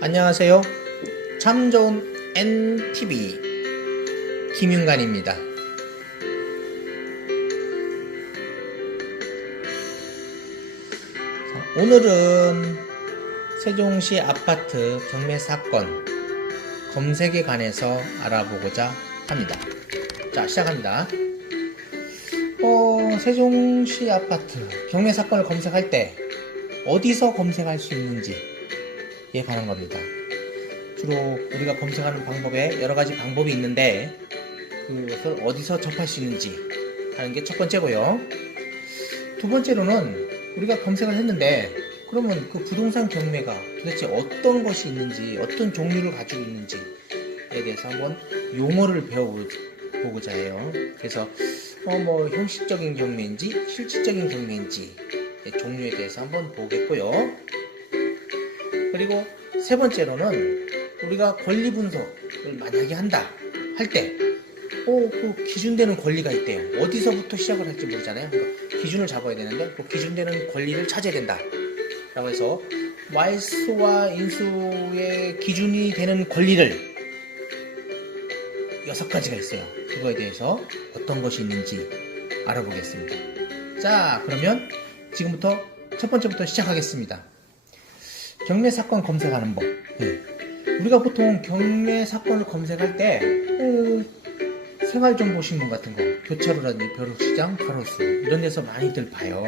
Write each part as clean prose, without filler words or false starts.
안녕하세요. 참 좋은 NTV 김윤관입니다. 오늘은 세종시 아파트 경매 사건 검색에 관해서 알아보고자 합니다. 자, 시작합니다. 세종시 아파트 경매 사건을 검색할 때 어디서 검색할 수 있는지에 관한 겁니다. 주로 우리가 검색하는 방법에 여러 가지 방법이 있는데 그것을 어디서 접할 수 있는지 하는 게 첫 번째고요. 두 번째로는 우리가 검색을 했는데 그러면 그 부동산 경매가 도대체 어떤 것이 있는지, 어떤 종류를 가지고 있는지에 대해서 한번 용어를 배워보고자 해요. 그래서 형식적인 경매인지 실질적인 경매인지 종류에 대해서 한번 보겠고요. 그리고 세 번째로는 우리가 권리 분석을 만약에 한다 할 때 그 기준되는 권리가 있대요. 어디서부터 시작을 할지 모르잖아요. 그러니까 기준을 잡아야 되는데 그 기준되는 권리를 찾아야 된다 라고 해서 말소와 인수의 기준이 되는 권리를 6가지가 있어요. 그거에 대해서 어떤 것이 있는지 알아보겠습니다. 자, 그러면 지금부터 첫 번째부터 시작하겠습니다. 경매 사건 검색하는 법. 우리가 보통 경매 사건을 검색할 때 생활정보신문 같은 거, 교차로라든지 벼룩시장, 가로수 이런 데서 많이들 봐요.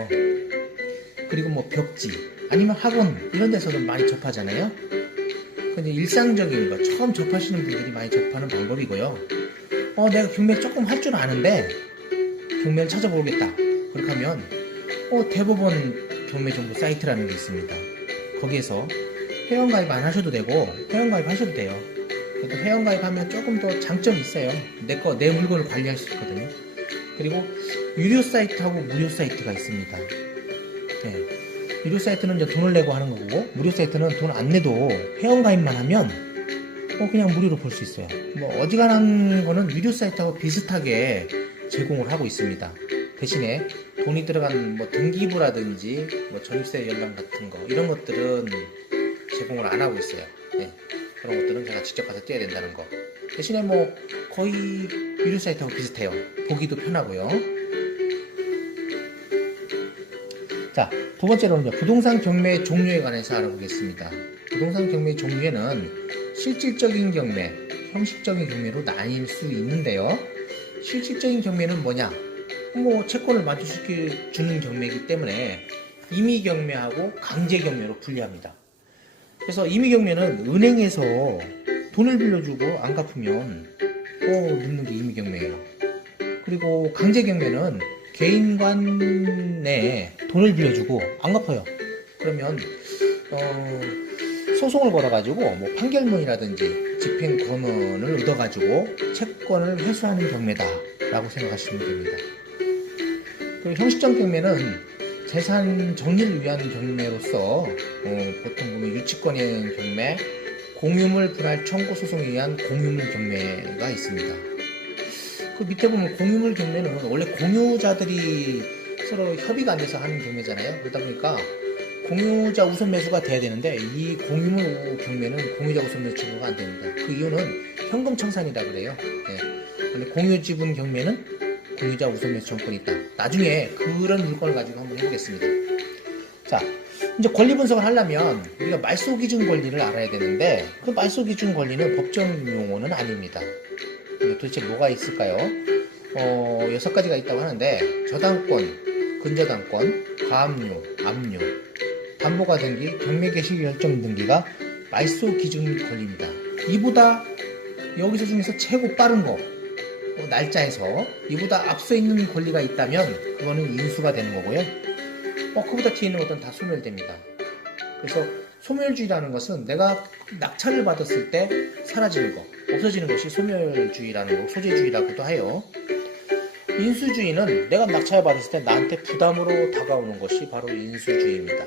그리고 벽지 아니면 학원 이런 데서도 많이 접하잖아요. 근데 일상적인 거 처음 접하시는 분들이 많이 접하는 방법이고요. 내가 경매 조금 할 줄 아는데 경매를 찾아보겠다. 그렇게 하면 대법원 경매정보 사이트라는 게 있습니다. 거기에서 회원가입 안 하셔도 되고 회원가입 하셔도 돼요. 그래도 회원가입하면 조금 더 장점이 있어요. 내 물건을 관리할 수 있거든요. 그리고 유료 사이트하고 무료 사이트가 있습니다. 유료 사이트는 이제 돈을 내고 하는 거고 무료 사이트는 돈 안 내도 회원가입만 하면 그냥 무료로 볼 수 있어요. 어지간한 거는 유료 사이트하고 비슷하게 제공을 하고 있습니다. 대신에 돈이 들어간 등기부라든지 전입세 연락 같은 거 이런 것들은 제공을 안 하고 있어요. 그런 것들은 제가 직접 가서 떼야 된다는 거. 대신에 거의 유료 사이트하고 비슷해요. 보기도 편하고요. 자, 두 번째로는 부동산 경매 종류에 관해서 알아보겠습니다. 부동산 경매 종류에는 실질적인 경매, 형식적인 경매로 나뉠 수 있는데요. 실질적인 경매는 뭐냐? 채권을 맞춰주는 경매이기 때문에 임의 경매하고 강제 경매로 분리합니다. 그래서 임의 경매는 은행에서 돈을 빌려주고 안 갚으면 넣는 게 임의 경매예요. 그리고 강제 경매는 개인 간에 돈을 빌려주고 안 갚아요. 그러면 소송을 걸어가지고 판결문이라든지 집행권을 얻어가지고 채권을 회수하는 경매다라고 생각하시면 됩니다. 그리고 형식적 경매는 재산 정리를 위한 경매로서 보통 보면 유치권이행 경매, 공유물 분할 청구 소송에 의한 공유물 경매가 있습니다. 그 밑에 보면 공유물 경매는 원래 공유자들이 서로 협의가 안 돼서 하는 경매잖아요. 그러다 보니까 공유자 우선 매수가 돼야 되는데 이 공유물 경매는 공유자 우선 매수가 안 됩니다. 그 이유는 현금 청산이라 그래요. 근데 공유 지분 경매는 공유자 우선 매수 정권이 있다. 나중에 그런 물건을 가지고 한번 해보겠습니다. 자, 이제 권리 분석을 하려면 우리가 말소 기준 권리를 알아야 되는데 그 말소 기준 권리는 법정 용어는 아닙니다. 도대체 뭐가 있을까요? 6가지가 있다고 하는데 저당권, 근저당권, 가압류, 압류, 담보가 등기, 경매 개시 결정 등기가 말소 기준 권리입니다. 이보다 여기서 중에서 최고 빠른 거 날짜에서 이보다 앞서 있는 권리가 있다면 그거는 인수가 되는 거고요. 그보다 뒤에 있는 것들은 다 소멸됩니다. 그래서 소멸주의라는 것은 내가 낙찰을 받았을 때 사라지는 거, 없어지는 것이 소멸주의라는 거, 소재주의라고도 해요. 인수주의는 내가 낙찰을 받았을 때 나한테 부담으로 다가오는 것이 바로 인수주의입니다.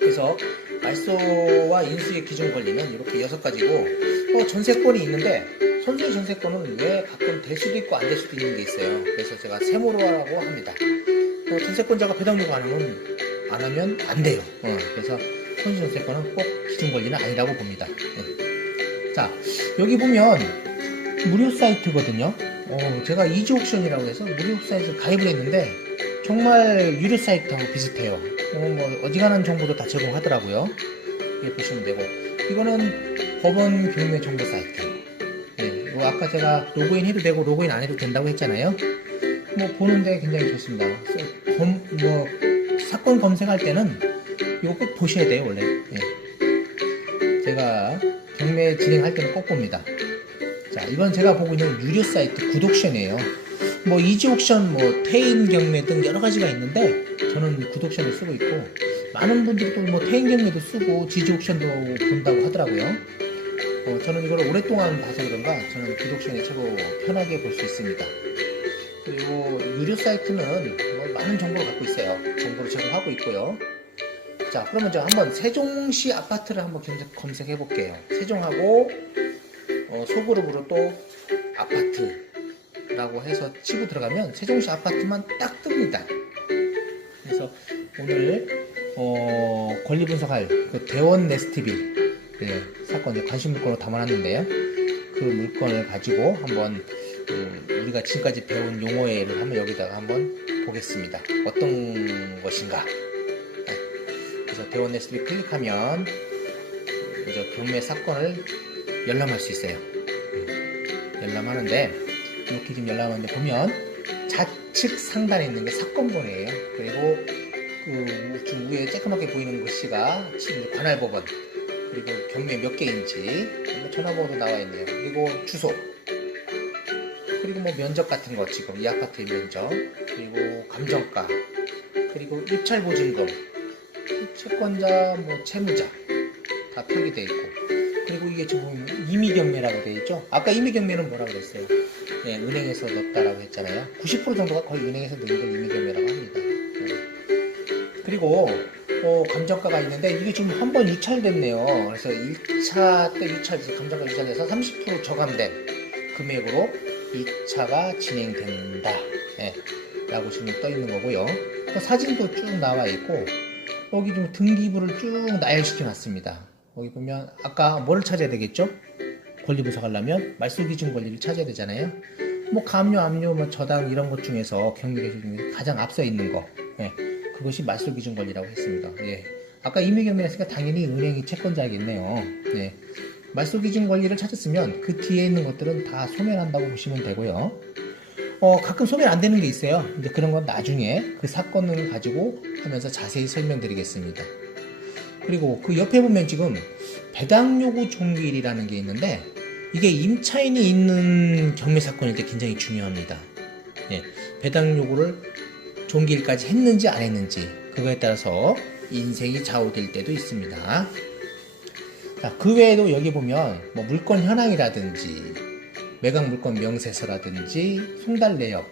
그래서 말소와 인수의 기준 권리는 이렇게 6가지고 전세권이 있는데 선수의 전세권은 왜 가끔 될 수도 있고 안 될 수도 있는 게 있어요. 그래서 제가 세모로라고 합니다. 전세권자가 배당료가 안 하면 안 돼요. 그래서 현실정세권은 꼭 기준권리는 아니라고 봅니다. 네. 자, 여기 보면 무료 사이트거든요. 제가 이지옥션이라고 해서 무료 사이트에 가입을 했는데 정말 유료 사이트하고 비슷해요. 뭐 어지간한 정보도 다 제공하더라고요. 이렇게 보시면 되고, 이거는 법원 경매 정보 사이트. 네, 아까 제가 로그인 해도 되고 로그인 안 해도 된다고 했잖아요. 뭐 보는데 굉장히 좋습니다. 사건 검색할 때는 이거 꼭 보셔야 돼요, 원래. 네. 제가 경매 진행할 때는 꼭 봅니다. 자, 이건 제가 보고 있는 유료 사이트 구독션이에요. 뭐 이지옥션, 뭐 태인 경매 등 여러 가지가 있는데 저는 구독션을 쓰고 있고, 많은 분들이 또 뭐 태인 경매도 쓰고 지지옥션도 본다고 하더라고요. 저는 이걸 오랫동안 봐서 그런가 저는 구독션이 최고 편하게 볼 수 있습니다. 그리고 유료 사이트는 뭐 많은 정보를 갖고 있어요. 정보를 제공하고 있고요. 자, 그러면 제가 한번 세종시 아파트를 한번 검색해 볼게요. 세종하고 소그룹으로 또 아파트라고 해서 치고 들어가면 세종시 아파트만 딱 뜹니다. 그래서 오늘 권리 분석할 그 대원 네스트빌 사건 관심 물건으로 담아놨는데요. 그 물건을 가지고 한번 우리가 지금까지 배운 용어를 한번 여기다가 한번 보겠습니다. 어떤 것인가. 그래서 대원 네스트빌 클릭하면 이제 경매 사건을 열람할 수 있어요. 열람하는데 이렇게 지금 열람하는데 보면 좌측 상단에 있는 게 사건번호예요. 그리고 그 위에 쬐끄맣게 보이는 글씨가 지금 관할법원, 그리고 경매 몇 개인지, 전화번호도 나와 있네요. 그리고 주소, 그리고 뭐 면적 같은 거, 지금 이 아파트의 면적, 그리고 감정가, 그리고 입찰보증금, 채권자, 뭐 채무자 다 표기되어 있고, 그리고 이게 지금 임의경매라고 되어 있죠. 아까 임의경매는 뭐라고 그랬어요? 네, 은행에서 넣었다라고 했잖아요. 90% 정도가 거의 은행에서 넣은 걸 임의경매라고 합니다. 그리고 감정가가 있는데 이게 지금 한 번 유찰됐네요. 그래서 1차 때 유찰돼서 감정가 유찰돼서 30% 저감된 금액으로 2차가 진행된다. 네, 라고 지금 떠 있는 거고요. 사진도 쭉 나와 있고, 여기 좀 등기부를 쭉 나열시켜 놨습니다. 여기 보면 아까 뭐를 찾아야 되겠죠? 권리 분석하려면 말소 기준 권리를 찾아야 되잖아요. 뭐 감료, 압류, 뭐 저당 이런 것 중에서 경매 계획 중에 가장 앞서 있는 거, 그것이 말소 기준 권리라고 했습니다. 아까 임의경매를 했으니까 당연히 은행이 채권자겠네요. 말소 기준 권리를 찾았으면 그 뒤에 있는 것들은 다 소멸한다고 보시면 되고요. 가끔 소멸 안 되는 게 있어요. 이제 그런 건 나중에 그 사건을 가지고 하면서 자세히 설명드리겠습니다. 그리고 그 옆에 보면 지금 배당 요구 종기일이라는 게 있는데, 이게 임차인이 있는 경매 사건일 때 굉장히 중요합니다. 배당 요구를 종기일까지 했는지 안 했는지, 그거에 따라서 인생이 좌우될 때도 있습니다. 자, 그 외에도 여기 보면 뭐 물건 현황이라든지 매각 물건 명세서라든지 송달 내역,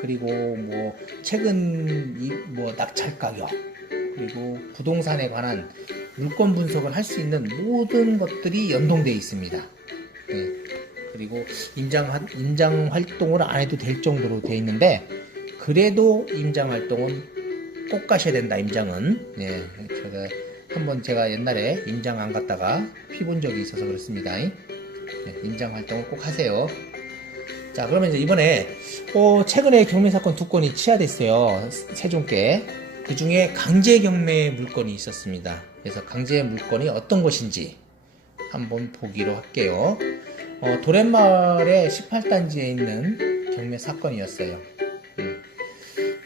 그리고 뭐 최근 뭐 낙찰 가격, 그리고 부동산에 관한 물건 분석을 할 수 있는 모든 것들이 연동되어 있습니다. 그리고 임장 활동을 안 해도 될 정도로 되어 있는데, 그래도 임장 활동은 꼭 가셔야 된다. 임장은 제가 옛날에 임장 안 갔다가 피본 적이 있어서 그렇습니다. 임장 활동을 꼭 하세요. 자, 그러면 이제 이번에 최근에 경매 사건 2건이 취하됐어요. 세종께. 그 중에 강제 경매 물건이 있었습니다. 그래서 강제 물건이 어떤 것인지 한번 보기로 할게요. 도렛마을의 18단지에 있는 경매 사건이었어요.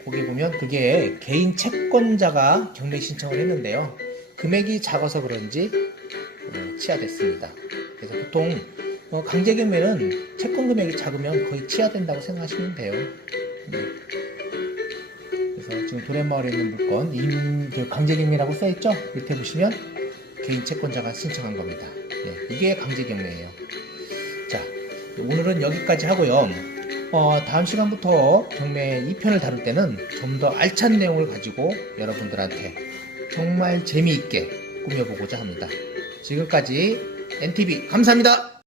거기 보면 그게 개인 채권자가 경매 신청을 했는데요. 금액이 작아서 그런지 취하됐습니다. 그래서 보통 강제 경매는 채권 금액이 작으면 거의 취하된다고 생각하시면 돼요. 그래서 지금 도렛마을에 있는 물건 강제 경매라고 써있죠? 밑에 보시면 개인 채권자가 신청한 겁니다. 이게 강제 경매예요. 자, 오늘은 여기까지 하고요. 다음 시간부터 경매 2편을 다룰 때는 좀 더 알찬 내용을 가지고 여러분들한테 정말 재미있게 꾸며보고자 합니다. 지금까지 NTV 감사합니다.